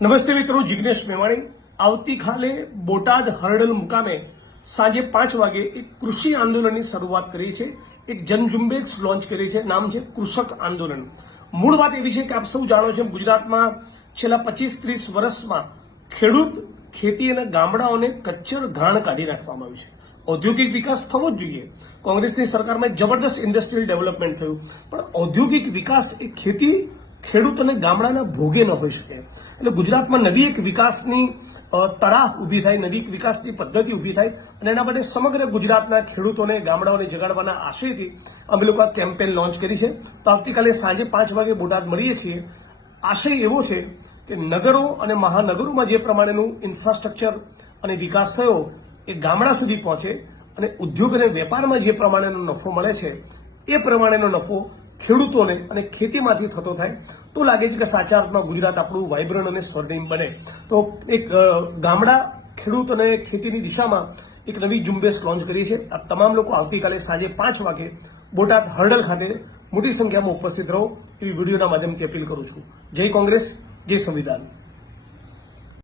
નમસ્તે મિત્રો, જિગ્નેશ મેવાણી આવતીકાલે બોટાદ હર્ડલ મુકામે સાંજે 5 વાગે એક કૃષિ આંદોલનની શરૂઆત કરી છે। એક જનઝુંબેશ લોન્ચ કરી છે, નામ છે કૃષક આંદોલન। મૂળ વાત એવી છે કે આપ સૌ જાણો છો, ગુજરાતમાં છેલ્લા 25-30 વર્ષમાં ખેડૂત ખેતી અને ગામડાઓને કચ્ચર ઘાણ કાઢી નાખવામાં આવ્યું છે। ઔદ્યોગિક વિકાસ થવો જ જોઈએ। કોંગ્રેસની સરકારમાં જબરદસ્ત ઇન્ડસ્ટ્રીયલ ડેવલપમેન્ટ થયું, પણ ઔદ્યોગિક વિકાસ એ ખેતી ખેડૂત અને ગામડાના ભોગે ન હોઈ શકે। એટલે ગુજરાતમાં નવી એક વિકાસની તરાહ ઊભી થાય, નવી એક વિકાસની પદ્ધતિ ઊભી થાય અને એના માટે સમગ્ર ગુજરાતના ખેડૂતોને ગામડાઓને જગાડવાના આશયથી અમે લોકો આ કેમ્પેન લોન્ચ કરી છે। તો આવતીકાલે સાંજે 5 વાગે બોટાદ મળીએ છીએ। આશય એવો છે કે નગરો અને મહાનગરોમાં જે પ્રમાણેનું ઇન્ફ્રાસ્ટ્રક્ચર અને વિકાસ થયો એ ગામડા સુધી પહોંચે અને ઉદ્યોગ અને વેપારમાં જે પ્રમાણેનો નફો મળે છે એ પ્રમાણેનો નફો ખેડૂતોને અને ખેતીમાંથી થતો થાય તો લાગે છે કે સાચા અર્થમાં ગુજરાત આપણું વાઇબ્રન્ટ અને સ્વર્ણિમ બને। તો એક ગામડા ખેડૂત અને ખેતીની દિશામાં એક નવી ઝુંબેશ લોન્ચ કરી છે। આ તમામ લોકો આવતીકાલે સાંજે 5 વાગે બોટાદ હર્ડલ ખાતે મોટી સંખ્યામાં ઉપસ્થિત રહો એવી વિડીયોના માધ્યમથી અપીલ કરું છું। જય કોંગ્રેસ, જય સંવિધાન।